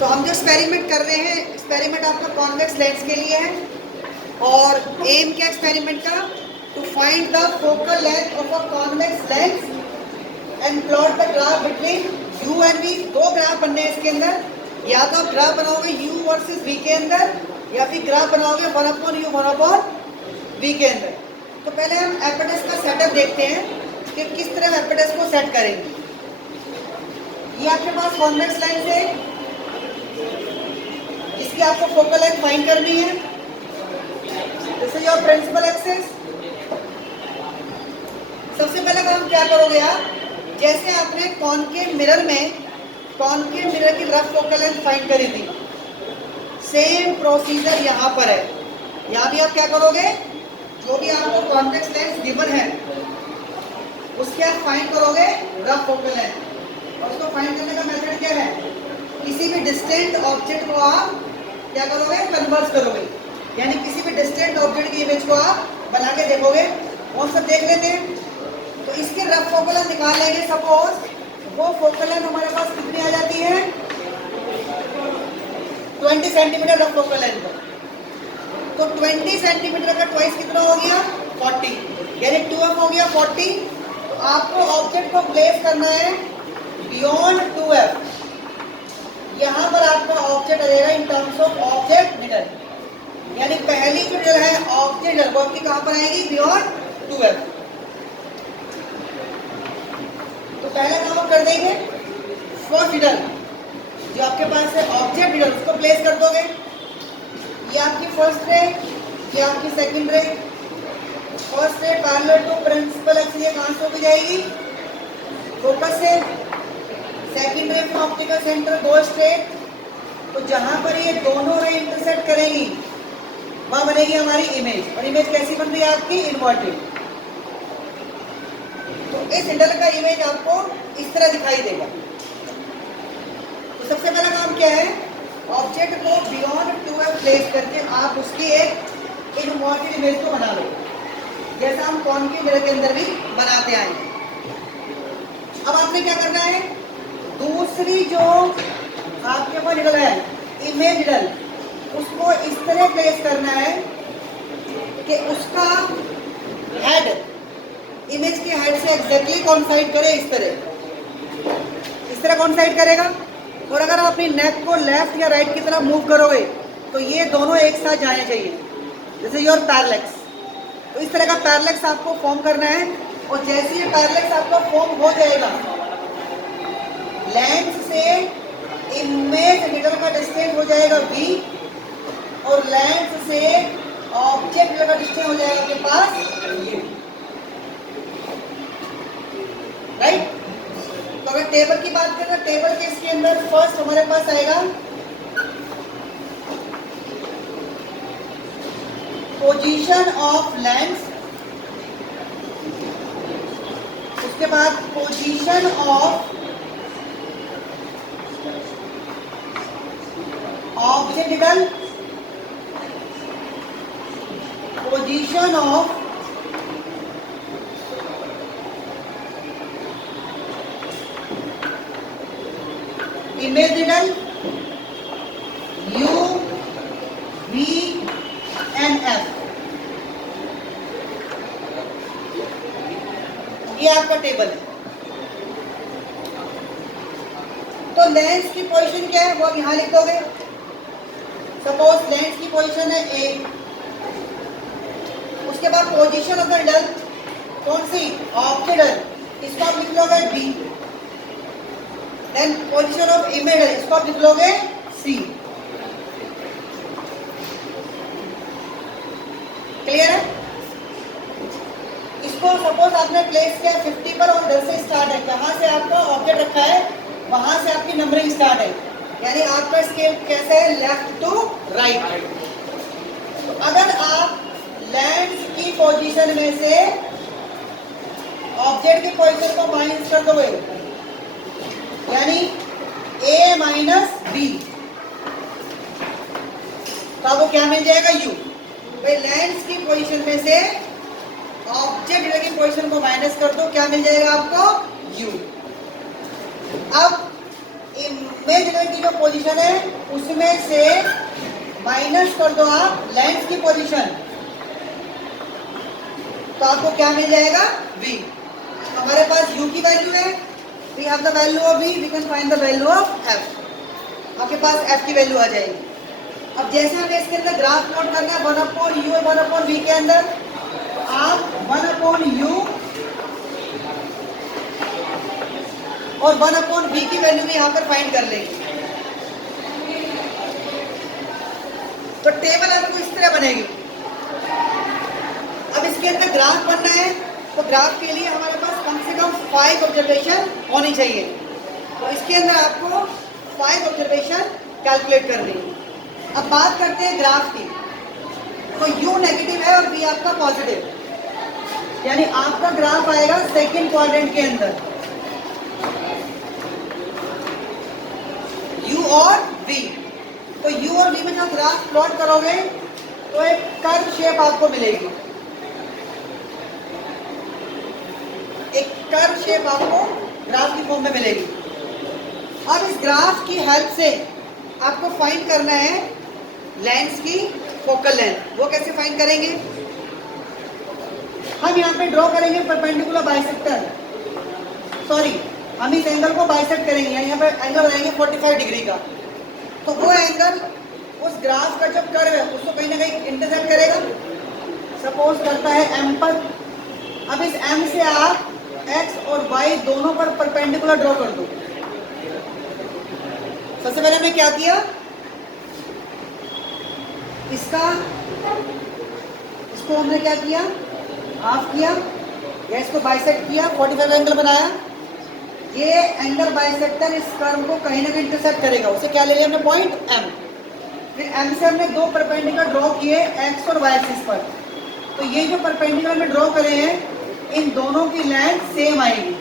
तो हम जो एक्सपेरिमेंट कर रहे हैं, एक्सपेरिमेंट आपका कॉन्वेक्स लेंस के लिए है। और एम क्या एक्सपेरिमेंट का? To find the focal length of a convex lens and plot the graph between u and v. दो ग्राफ बनने हैं इसके अंदर। या तो आप ग्राफ बनाओगे u वर्सेस v के अंदर, या फिर ग्राफ बनाओगे 1/u 1/v के अंदर। तो पहले हम एपेडेस का सेटअप देखते हैं कि किस तरह एपेडेस को सेट करेंगे। ये आपके पास कॉन्वेक्स लेंस है, इसकी आपको फोकल लेंथ फाइंड करनी है। This is your principal axis. सबसे पहले काम क्या करोगे आप, जैसे आपने कॉनकेव मिरर की रफ फोकल लेंथ फाइंड करी थी, सेम प्रोसीजर यहाँ पर है। यहाँ भी आप क्या करोगे, जो भी आपको कॉन्वेक्स लेंस गिवन है उसके आप फाइंड करोगे रफ फोकल लेंथ। और उसको फाइंड करने का मेथड क्या है, किसी भी डिस्टेंट ऑब्जेक्ट को आप क्या करोगे, कन्वर्स करोगे। यानी किसी भी डिस्टेंट ऑब्जेक्ट की इमेज को आप बना के देखोगे। और सब देख लेते हैं। तो इसके रफ फोकल लेंथ निकाल लेंगे। सपोज वो फोकल लेंथ हमारे पास कितनी आ जाती है, 20 सेंटीमीटर रफ फोकल लेंथ। तो 20 सेंटीमीटर का ट्वाइस कितना हो गया, 40, यानी 2f हो गया 40। तो आपको ऑब्जेक्ट को प्लेस करना है बियॉन्ड 2f। यहाँ पर आपका ऑब्जेक्ट आ जाएगा in terms of object middle, यानी पहली जो मिडल है ऑब्जेक्ट मिडल वो आपकी कहाँ पर आएगी, बियॉन्ड 2f। तो पहला काम आप कर देंगे, फर्स्ट मिडल जो आपके पास है ऑब्जेक्ट मिडल उसको प्लेस कर दोगे। ये आपकी फर्स्ट रे, ये आपकी सेकंड रे। First ray parallel to principal axis, ये कहाँ से होकर जाएगी, फोकस से। सेकंड रे from optical centre go straight. तो जहां पर ये दोनों रे इंटरसेक्ट करेंगी वहां बनेगी हमारी इमेज। और इमेज कैसी बन रही है आपकी, इन्वर्टेड। तो इस इंडल का इमेज आपको इस तरह दिखाई देगा। तो सबसे पहला काम क्या है, ऑब्जेक्ट को बियॉन्ड 2f प्लेस करके आप उसकी एक इन्वर्टेड इमेज को बना लो, जैसा हम कॉनकेव मिरर के अंदर भी बनाते आएंगे। अब आपने क्या करना है, दूसरी जो आपके पास निकल है इमेज निडल, उसको इस तरह प्लेस करना है कि उसका हेड इमेज की हेड से एग्जैक्टली कॉन्साइड करे। इस तरह कॉन्साइड करेगा। और अगर आप अपनी नेक को लेफ्ट या राइट की तरफ मूव करोगे तो ये दोनों एक साथ जाने चाहिए, जैसे योर पैरेलैक्स। तो इस तरह का पैरेलैक्स आपको फॉर्म करना है। और जैसे ये पैरेलैक्स आपका फॉर्म हो जाएगा, लेंस से इमेज मिडल का डिस्टेंस हो जाएगा v, और लेंस से ऑब्जेक्ट मिडल का डिस्टेंस हो जाएगा आपके पास u, राइट। तो अगर टेबल की बात करें, टेबल के इसके अंदर फर्स्ट हमारे पास आएगा पोजीशन ऑफ लेंस, उसके बाद position of object needle, position of image needle, u, v and f। ये आपका टेबल है। तो लेंस की पोजीशन क्या है वो आप यहां लिख दोगे। सपोज लेंस की पोजीशन है A, उसके बाद पोजीशन ऑफ द निडल कौन सी, ऑब्जेक्ट निडल, इसको आप लिख लोगे B। Then position of image needle, इसको आप लिख लोगे C। क्लियर है। इसको सपोज आपने प्लेस किया 50 पर और इधर से स्टार्ट है, जहां से आपका ऑब्जेक्ट रखा है वहां से आपकी नंबरिंग स्टार्ट है। यानी आपका स्केल कैसे है, लेफ्ट टू राइट। तो अगर आप लेंस की पोजीशन में से ऑब्जेक्ट की पोजीशन को माइनस कर दोगे, यानी a माइनस b, तो आपको क्या मिल जाएगा, u। भाई लेंस की पोजीशन में से ऑब्जेक्ट की पोजीशन को माइनस कर दो, क्या मिल जाएगा आपको, u। अब इमेजिनरी की जो पोजीशन है उसमें से माइनस कर दो आप लेंस की पोजीशन, तो आपको क्या मिल जाएगा? v। हमारे पास u की वैल्यू है, we have the value of v, we can find the value of f। आपके पास f की वैल्यू आ जाएगी। अब जैसे हमें इसके अंदर ग्राफ प्लॉट करना है 1/u और 1/v के अंदर, तो आप 1/u और 1/v की वैल्यू भी यहाँ पर फाइंड कर लेंगे। तो टेबल आपको इस तरह बनेगी। अब इसके अंदर ग्राफ बनना है, तो ग्राफ के लिए हमारे पास कम से कम 5 ऑब्जर्वेशन होनी चाहिए। तो इसके अंदर आपको 5 ऑब्जर्वेशन कैलकुलेट करनी है। अब बात करते हैं ग्राफ की। तो u नेगेटिव है और v आपका पॉजिटिव, यानी आपका ग्राफ आएगा सेकंड क्वाड्रेंट के अंदर, u और v। तो u और v में जो ग्राफ प्लॉट करोगे तो एक कर्व शेप आपको मिलेगी, एक कर्व शेप आपको ग्राफ की फॉर्म में मिलेगी। अब इस ग्राफ की हेल्प से आपको फाइंड करना है लेंस की फोकल लेंथ। वो कैसे फाइंड करेंगे? हम यहाँ पे ड्रॉ करेंगे परपेंडिकुलर बाइसेक्टर, सॉरी हम इस एंगल को बाइसेक्ट करेंगे, यहाँ पे एंगल बनाएंगे 45 डिग्री का। तो वो एंगल उस ग्राफ का जो कर्व है उसको कहीं ना कहीं इंटरसेक्ट करेगा, सपोज करता है m पर। अब इस m से आप x और y दोनों पर परपेंडिकुलर ड्रॉ कर दो। सबसे पहले हमने क्या किया, इसको हमने क्या किया, हाफ किया या इसको बाइसेक्ट किया, 45 एंगल बनाया। ये एंगल बाइसेक्टर इस कर्व को कहीं ना कहीं इंटरसेक्ट करेगा, उसे क्या ले लिया हमने? Point m। फिर m से हमने दो परपेंडिकुलर ड्रॉ किए x और y एक्सिस पर। तो ये जो परपेंडिकुलर में ड्रॉ करे हैं इन दोनों की लेंथ सेम आएगी।